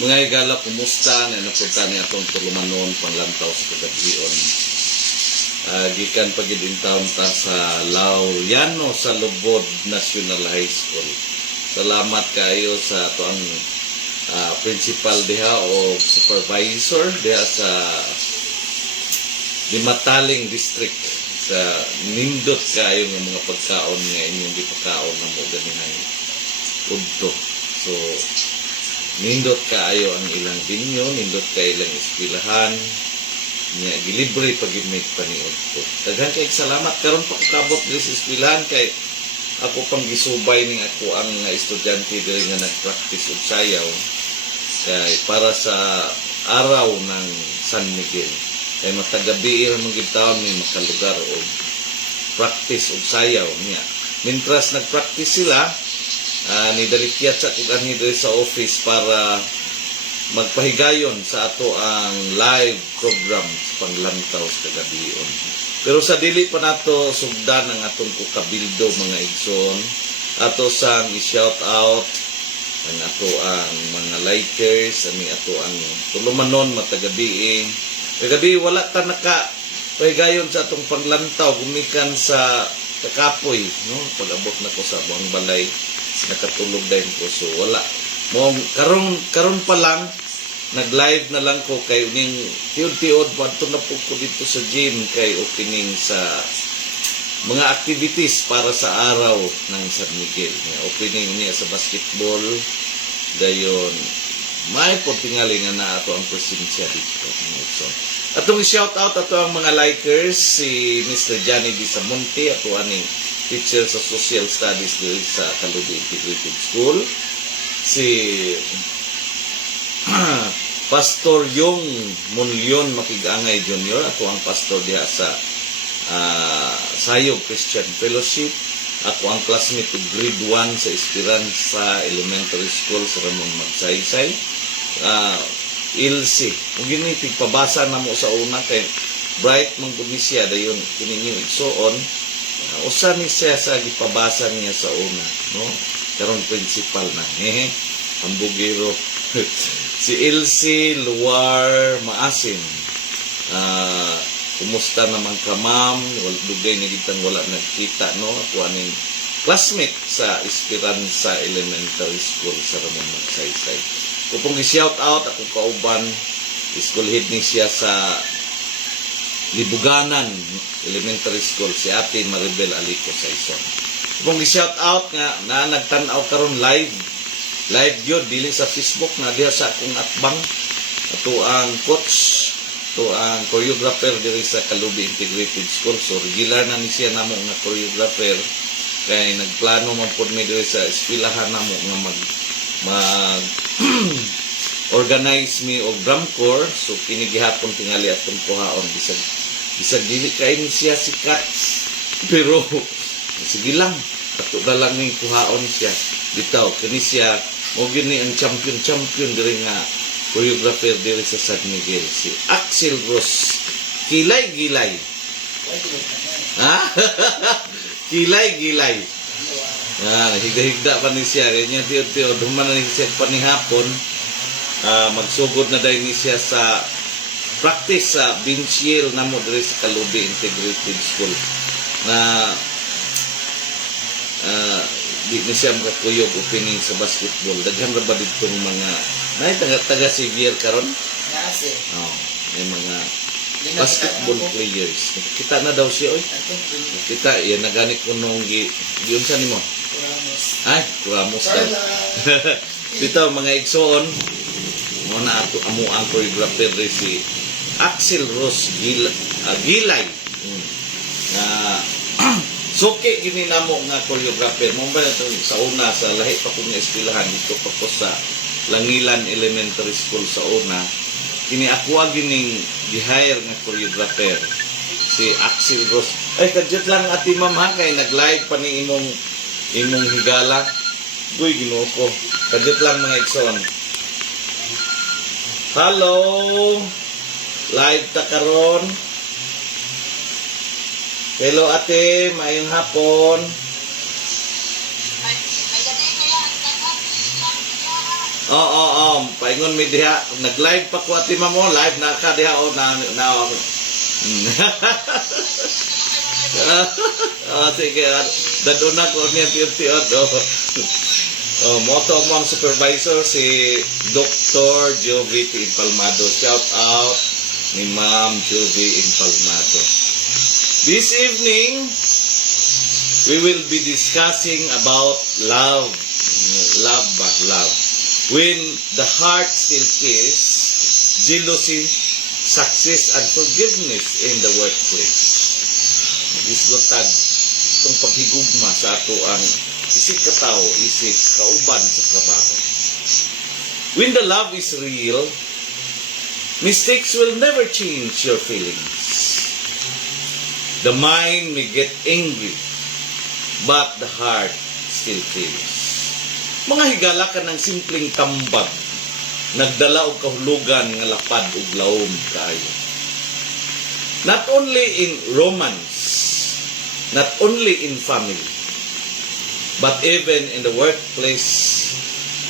Mga higala, kumusta na napunta niya itong tulumanon panglantaw sa Kagabion. Gikan pagidin taon ta sa Laureano sa Lubod National High School. Salamat kayo sa tuang principal diha o supervisor diha sa Dimataling District sa nindot kayo ng mga pagkaon nga inyong gipakaon ng mga ganihan udto. So nindot kaayo ang ilang binyo, nindot kay ilang eskwelahan niya gilibre pag-imit pa ni udto. Daghan kay salamat karon pa kabot diri sa eskwelahan kay ako pang gisubay ning ako ang estudyante diri nga nagpractice og sayaw kay para sa araw ng San Miguel. Kay matagabi ra mong gitaon ni makalugar og practice og sayaw niya. Mintras nagpractice sila, ni dalikyat sa kuganhi diri sa office para magpahigayon sa ato ang live program sa panglantaw sa Kagabion. Pero sa dili pa nato sugdan ang atong kabildo mga igsoon, ato sang i-shout out ang ato ang mga likers, ani ato ang tulumanon matagabi. Kagabi wala ta naka pahigayon sa atong panglantaw gumikan sa Kakapoy, no? Pag-abot na ko sa buang balay nakatulog din ko, so wala mo karon pa lang nag-live na lang ko kay uning tiod-tiod padto na po ko dito sa gym kay opening sa mga activities para sa araw ng San Miguel. Opening niya sa basketball dayon may tingali nga na ato ang presensya dito. So atong i-shout out ato ang mga likers, si Mr. Johnny Di Samonte, ato aning teacher sa Social Studies dito sa Kalubi Integrated School. Si Pastor Yung Munlyon Makigangay Jr., ako ang pastor diha sa Sayog Christian Fellowship. Ako ang classmate of grade 1 sa Esperanza Elementary School sa Ramon Magsaysay. Ilse, kung ginitig pabasa na mo sa una kay Bright Manggunisya dayon kininyo igsoon. Usa ni siya sa gipabasa niya sa una, no? Karong principal na ang bugiro. Si Elsie Luar Maasin. Kumusta naman ka, ma'am? Dugay na gitang wala nagkita, no? Ako aning classmate sa Esperanza Elementary School sa Ramon Magsaysay. Kung i-shout out ako kauban, school head ni siya sa Libuganan Elementary School, si Ate Maribel Alico Saison. Kung i-shout out nga na nagtanaw karon live yun, dili sa Facebook na diha sa akong atbang. Ato ang coach, to ang choreographer diri sa Kalubi Integrated School. So regular na ni siya namo nga choreographer kay nagplano man pud mi diri sa eskwelahan namo nga mag organize me og drum corps. So kini gihapon tingali atong kuhaon bisag dili kay ni siya sikat, pero sige lang ato na lang ning kuhaon siya bitaw kini siya mo gini ang champion diri nga choreographer diri sa San Miguel, si Axel Ross. Kilay-gilay. Ha? Kilay-gilay. Higda-higda pa ni siya. Ganyan, tiyo-tiyo. Duman na ni siya panihapon. Magsugod na dahil ni siya sa practice sa Binchiel na mo diri sa Kalubi Integrated School. Di na siya makakuyog opening sa basketball. Daghan ra ba ditong mga taga Xavier karon? Naase. Yung mga basketball players. Kita na daw siya, oy. Kita, yan naganit ko nung giyon sa nimo. Ay, Ramos daw. Dito, mga igsoon, muna ato amo ang choreographer si Axel Ross Gilay. Suki gini namo nga choreographer. Mo ba ito sa una sa lahi pa ko nga eskwelahan dito pa ko sa Langilan Elementary School sa una. Kini ako gining gi-hire nga choreographer si Axel Ross. Ay kadjut lang ati ma'am ha kay nag-live pa ni imong higala. Uy Ginoo ko. Kadjut lang mga igsoon. Hello. Live ta karon. Hello ate, maayong hapon. Paingon mi diha. Nag-live pa ko ati mo, live na ka diha o na. Sige, daduna ko niya tiyot-tiyot. Moto mo ang supervisor si Dr. Jovi P. Impalmado. Shout out ni Ma'am Jovi Impalmado. This evening, we will be discussing about love. Love. When the heart still cares, jealousy, success, and forgiveness in the workplace. Islotag itong paghigugma sa ato ang isip katao, isip kauban sa trabaho. When the love is real, mistakes will never change your feelings. The mind may get angry, but the heart still feels. Mga higala ka ng simpleng tambag, nagdala og kahulugan nga lapad ug lawom kaayo. Not only in romance, not only in family, but even in the workplace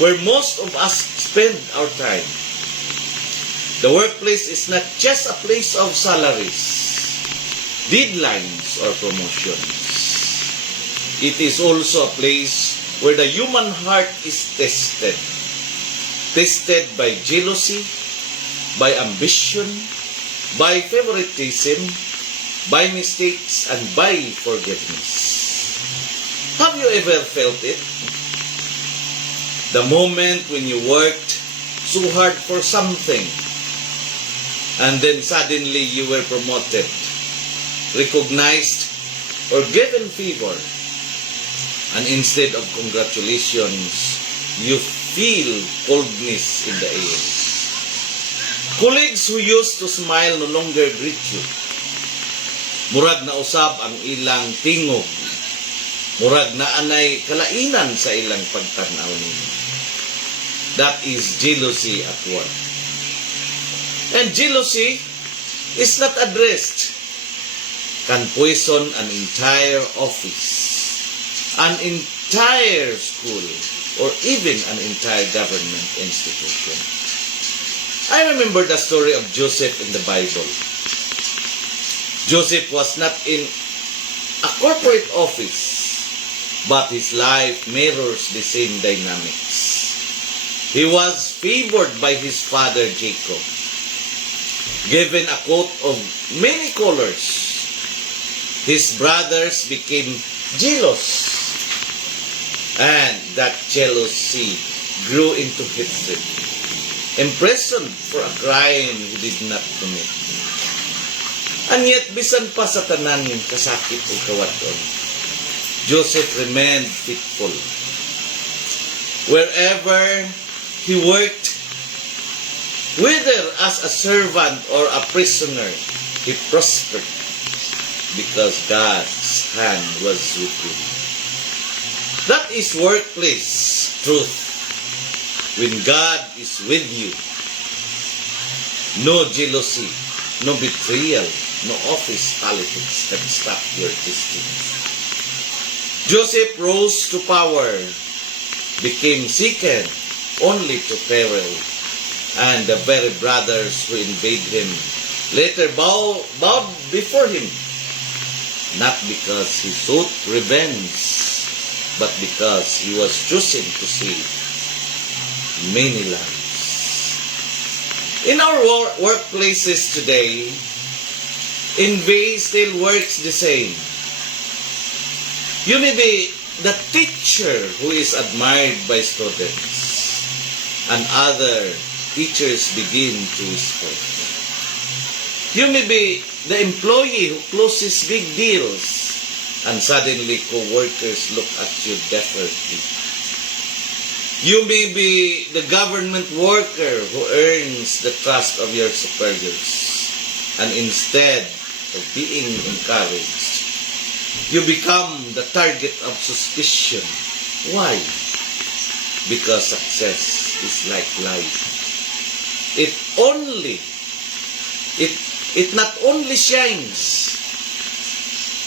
where most of us spend our time. The workplace is not just a place of salaries, deadlines, or promotions. It is also a place where the human heart is tested. Tested by jealousy, by ambition, by favoritism, by mistakes, and by forgiveness. Have you ever felt it? The moment when you worked so hard for something, and then suddenly you were promoted, recognized, or given favor, and instead of congratulations, you feel coldness in the air. Colleagues who used to smile no longer greet you. Murag na usab ang ilang tingog. Murag na anay kalainan sa ilang pagtanaw ninyo. That is jealousy at work. And jealousy is not addressed. Can poison an entire office, an entire school, or even an entire government institution. I remember the story of Joseph in the Bible. Joseph was not in a corporate office, but his life mirrors the same dynamics. He was favored by his father Jacob, given a coat of many colors. His brothers became jealous, and that jealousy grew into hatred, imprisoned for a crime he did not commit. And yet, bisan pa sa tanan kasakit o kawaton, Joseph remained faithful. Wherever he worked, whether as a servant or a prisoner, he prospered because God's hand was with him. That is workplace truth. When God is with you, no jealousy, no betrayal, no office politics can stop your destiny. Joseph rose to power, became second only to peril, and the very brothers who invaded him later bowed before him, not because he sought revenge, but because he was chosen to save many lives. In our workplaces today, envy still works the same. You may be the teacher who is admired by students, and other teachers begin to whisper. You may be the employee who closes big deals, and suddenly co-workers look at you differently. You may be the government worker who earns the trust of your superiors, and instead of being encouraged, you become the target of suspicion. Why? Because success is like light. It not only shines,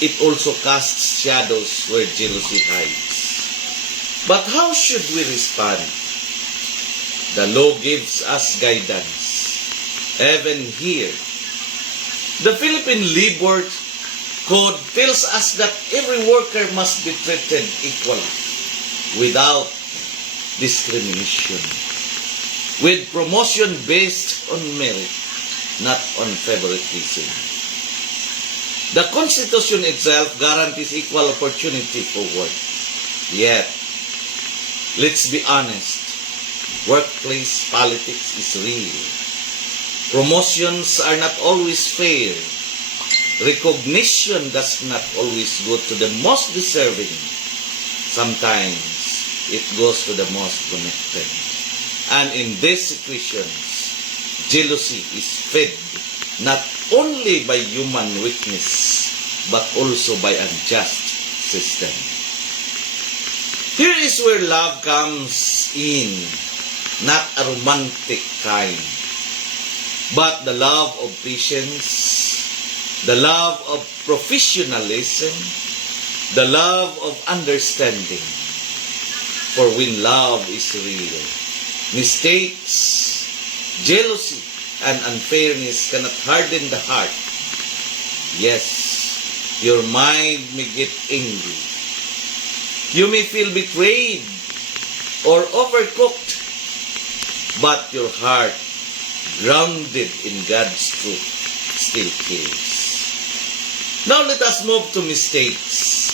it also casts shadows where jealousy hides. But how should we respond? The law gives us guidance. Even here, the Philippine Labor Code tells us that every worker must be treated equally, without discrimination, with promotion based on merit, not on favoritism. The Constitution itself guarantees equal opportunity for work. Yet, let's be honest, workplace politics is real. Promotions are not always fair. Recognition does not always go to the most deserving. Sometimes, it goes to the most connected. And in these situations, jealousy is fed not only by human weakness, but also by unjust system. Here is where love comes in, not a romantic kind, but the love of patience, the love of professionalism, the love of understanding. For when love is real, mistakes, jealousy, and unfairness cannot harden the heart. Yes, your mind may get angry. You may feel betrayed or overcooked, but your heart, grounded in God's truth, still cares. Now let us move to mistakes.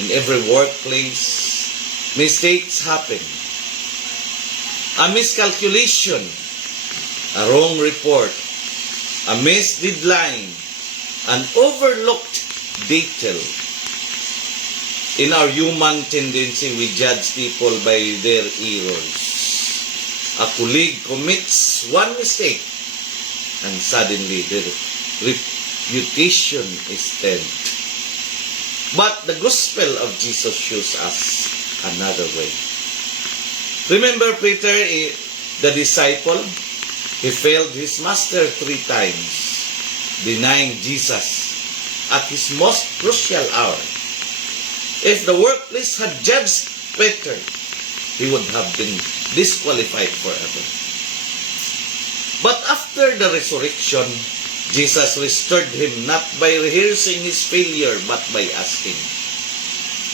In every workplace, mistakes happen. A miscalculation, a wrong report, a missed deadline, an overlooked detail. In our human tendency, we judge people by their errors. A colleague commits one mistake, and suddenly their reputation is tainted. But the gospel of Jesus shows us another way. Remember Peter, the disciple? He failed his master 3 times, denying Jesus at his most crucial hour. If the workplace had judged Peter, he would have been disqualified forever. But after the resurrection, Jesus restored him not by rehearsing his failure, but by asking,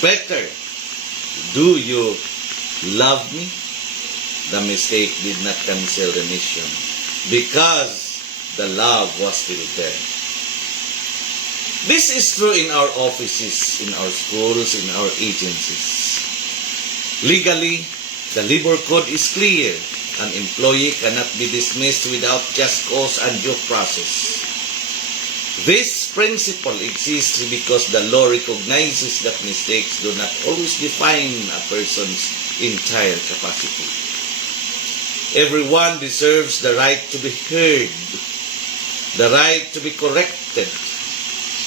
Peter, do you love me? The mistake did not cancel the mission, because the love was still there. This is true in our offices, in our schools, in our agencies. Legally, the labor code is clear. An employee cannot be dismissed without just cause and due process. This principle exists because the law recognizes that mistakes do not always define a person's entire capacity. Everyone deserves the right to be heard, the right to be corrected,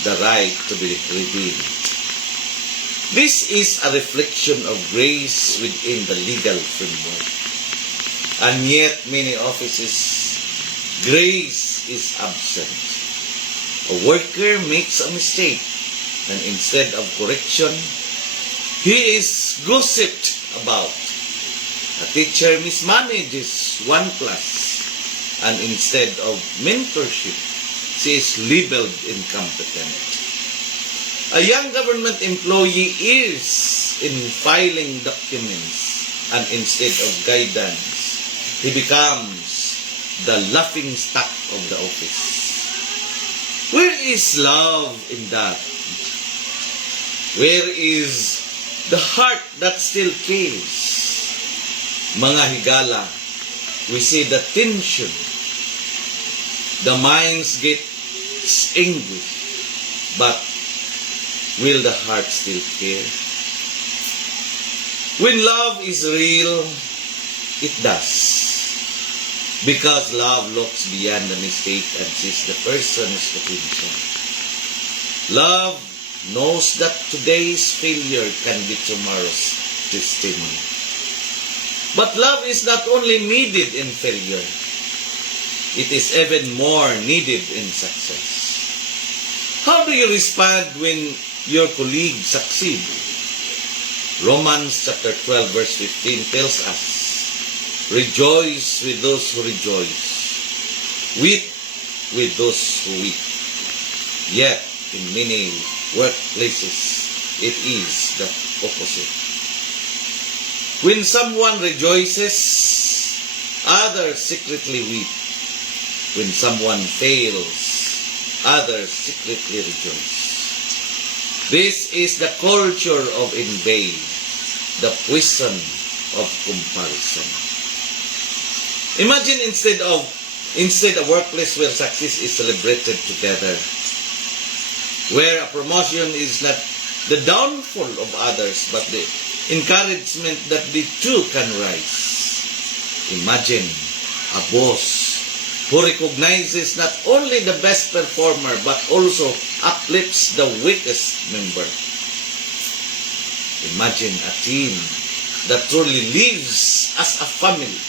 the right to be redeemed. This is a reflection of grace within the legal framework. And yet, many offices, grace is absent. A worker makes a mistake, and instead of correction, he is gossiped about. A teacher mismanages one class, and instead of mentorship, she is labeled incompetent. A young government employee is in filing documents, and instead of guidance, he becomes the laughing stock of the office. Where is love in that? Where is the heart that still cares? Mga higala, we see the tension. The minds get angry, but will the heart still care? When love is real, it does. Because love looks beyond the mistake and sees the person's potential. Love knows that today's failure can be tomorrow's testimony. But love is not only needed in failure, it is even more needed in success. How do you respond when your colleagues succeed? Romans chapter 12 verse 15 tells us, Rejoice with those who rejoice. Weep with those who weep. Yet, in many workplaces, it is the opposite. When someone rejoices, others secretly weep. When someone fails, others secretly rejoice. This is the culture of envy, the poison of comparison. Imagine instead a workplace where success is celebrated together, where a promotion is not the downfall of others, but the encouragement that the two can rise. Imagine a boss who recognizes not only the best performer, but also uplifts the weakest member. Imagine a team that truly lives as a family,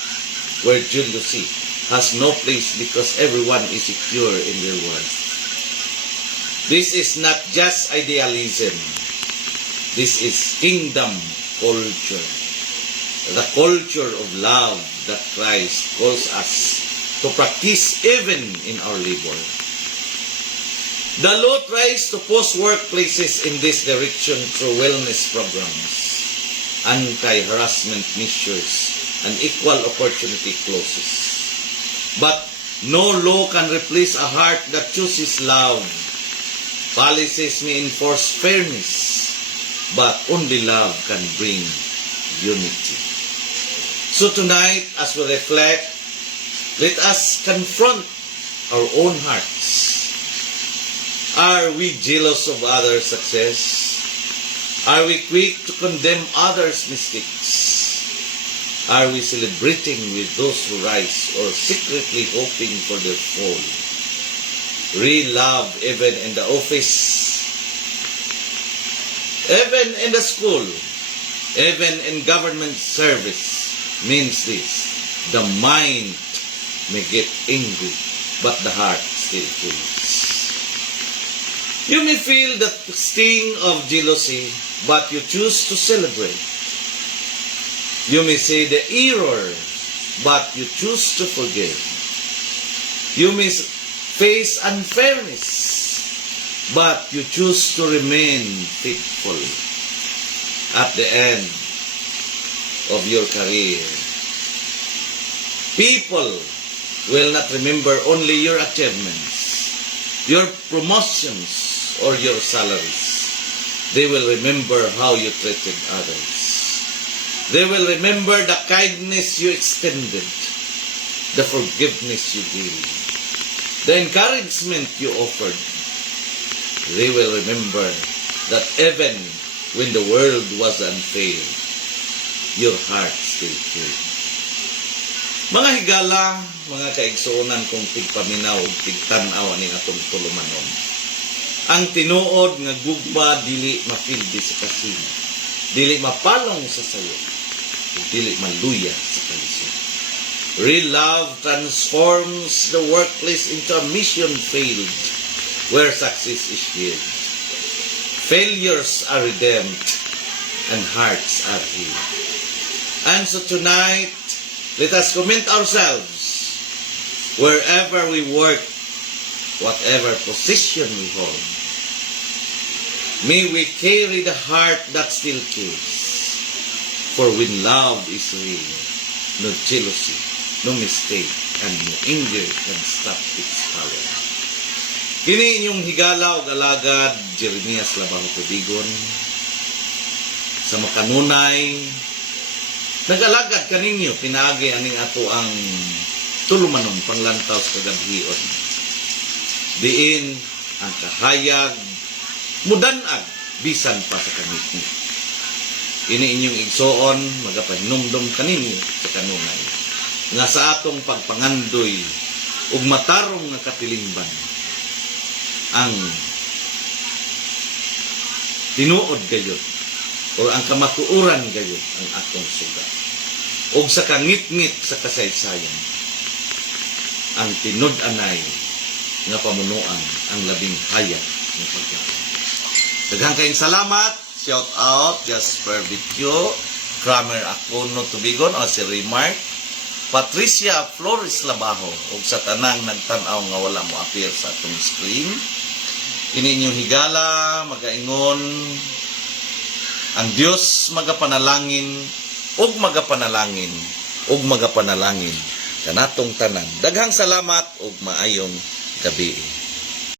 where jealousy has no place because everyone is secure in their worth. This is not just idealism. This is kingdom culture. The culture of love that Christ calls us to practice even in our labor. The law tries to push workplaces in this direction through wellness programs, anti-harassment measures, and equal opportunity clauses. But no law can replace a heart that chooses love. Policies may enforce fairness, but only love can bring unity. So tonight, as we reflect, let us confront our own hearts. Are we jealous of others' success? Are we quick to condemn others' mistakes? Are we celebrating with those who rise or secretly hoping for their fall? Real love, even in the office, even in the school, even in government service, means this: the mind may get angry, but the heart still feels. You may feel the sting of jealousy, but you choose to celebrate. You may say the error, but you choose to forgive. You may face unfairness, but you choose to remain faithful. At the end of your career, people will not remember only your achievements, your promotions, or your salaries. They will remember how you treated others. They will remember the kindness you extended, the forgiveness you gave, the encouragement you offered. They will remember that even when the world was unfair, your heart still cared. Mga higala, mga kaigsuonan kong tigpaminaw, tigtanaw aning atong tulumanon. Ang tinuod nga gugma dili mapildi sa kasino, dili mapalong sa sayo, dili maluya sa kalisod. Real love transforms the workplace into a mission field where success is shared. Failures are redeemed and hearts are healed. And so tonight, let us commit ourselves wherever we work, whatever position we hold. May we carry the heart that still cares. For when love is real, no jealousy, no mistake, and no anger can stop its power. Kini inyong higala o galagad, Jeremias Labaho Tubigon, sa makanunay, nag-alagad kaninyo, pinagi aning ato ang tulumanon, panglantaw sa kagabhion. Diin ang kahayag, mudanag, bisan pa sa kamit-mit. Ini inyong igsoon, magapanumdum kaninyo sa kanunay, nga sa atong pagpangandoy, ug matarong nga katilingban, ang tinuod gayud, o ang kamatuuran gayud ang atong sugat. Ug sa kangit-ngit sa kasaysayan, ang tinud-anay nga pamunuan ang labing hayag ng pagkaon. Daghang kayong salamat. Shout out Jasper Bityo, Kramer Akuno Tubigon o si Remark, Patricia Flores Labaho ug sa tanang nagtan-aw nga wala mo appear sa atong screen. Kini inyong higala magaingon ang Dios magapanalangin ug magapanalangin ug magapanalangin kanatong tanan. Daghang salamat ug maayong gabi.